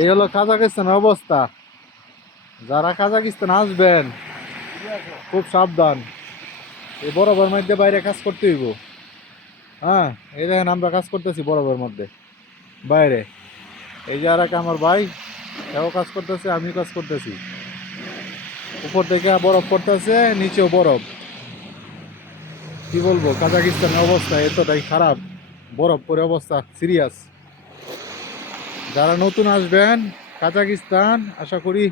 এই হলো কাজাকিস্তানের অবস্থা। যারা কাজাকিস্তান আসবেন খুব সাবধান, এই বরফের মধ্যে বাইরে কাজ করতে হইব। হ্যাঁ, এই দেখেন আমরা কাজ করতেছি বরফের মধ্যে বাইরে। এই যে আর এক আমার ভাই, এও কাজ করতেছে, আমিও কাজ করতেছি। উপর থেকে বরফ পড়তেছে, নিচেও বরফ। কি বলবো, কাজাকিস্তানের অবস্থা এতটাই খারাপ, বরফ পরে অবস্থা সিরিয়াস। যারা নতুন আসবেন কাজাকিস্তান, আশা করি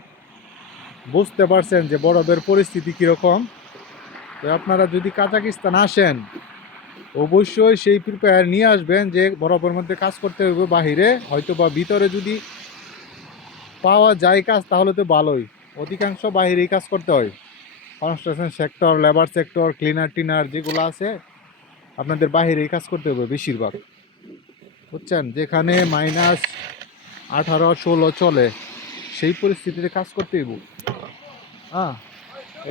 বুঝতে পারছেন যে বরফের পরিস্থিতি কিরকম। তো আপনারা যদি কাজাকিস্তান আসেন অবশ্যই সেই প্রিপেয়ার নিয়ে আসবেন যে বরফের মধ্যে কাজ করতে হবে বাহিরে, হয়তো বা ভিতরে যদি পাওয়া যায় কাজ তাহলে তো ভালোই। অধিকাংশ বাহিরেই কাজ করতে হয়। Construction sector, labour sector, cleaner টিনার যেগুলো আছে আপনাদের বাহিরেই কাজ করতে হবে বেশিরভাগ, বুঝছেন। যেখানে -18-16 চলে সেই পরিস্থিতিতে কাজ করতে হইব। হ্যাঁ,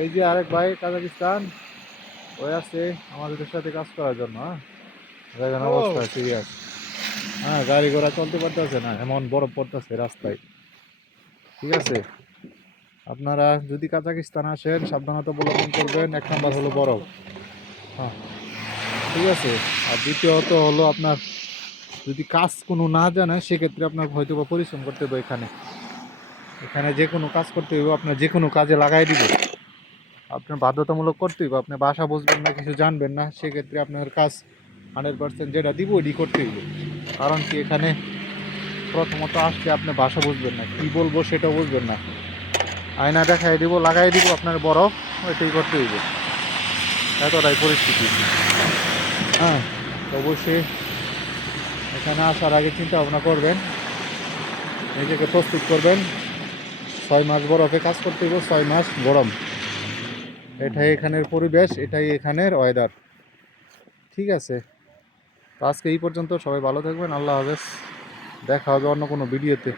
এই যে আরেক ভাই কাজাকিস্তান, ওই আছে আমাদের সাথে কাজ করার জন্য। হ্যাঁ, দেখেন অবস্থা সিরিয়াস। হ্যাঁ, গাড়ি ঘোড়া চলতে পারতেছে না, এমন বরফ পড়তেছে রাস্তায়। ঠিক আছে, আপনারা যদি কাজাকিস্তান আসেন সাবধানতা অবলম্বন করবেন। এক নাম্বার হলো বরফ। হ্যাঁ, ঠিক আছে। আর দ্বিতীয়ত হলো আপনার যদি কাজ কোনো না জানে সেক্ষেত্রে আপনার হয়তো বা পরিশ্রম করতে হবে। এখানে এখানে যে কোনো কাজ করতে হইব, আপনার যে কোনো কাজে লাগাই দিব। আপনার বাধ্যতামূলক করতে হইব। আপনি ভাষা বুঝবেন না, কিছু জানবেন না, সেক্ষেত্রে আপনার কাজ 100% যেটা দিব ওইটি করতে হইব। কারণ কি, এখানে প্রথমত আসলে আপনি ভাষা বুঝবেন না, কি বলবো সেটাও বুঝবেন না। আয়না দেখাই দিব, লাগাই দিব আপনার বরফ, ওইটাই করতে হইব। এতটাই পরিস্থিতি। হ্যাঁ, অবশ্যই এখানে আসার আগে চিন্তা ভাবনা করবেন, নিজেকে প্রস্তুত করবেন। 6 মাস বরফে কাজ করতে হইব, 6 মাস গরম। এটাই এখানের পরিবেশ, এটাই এখানের ওয়েদার। ঠিক আছে, তো আজকে এই পর্যন্ত। সবাই ভালো থাকবেন, আল্লাহ হাফেজ। দেখা হবে অন্য কোনো ভিডিওতে।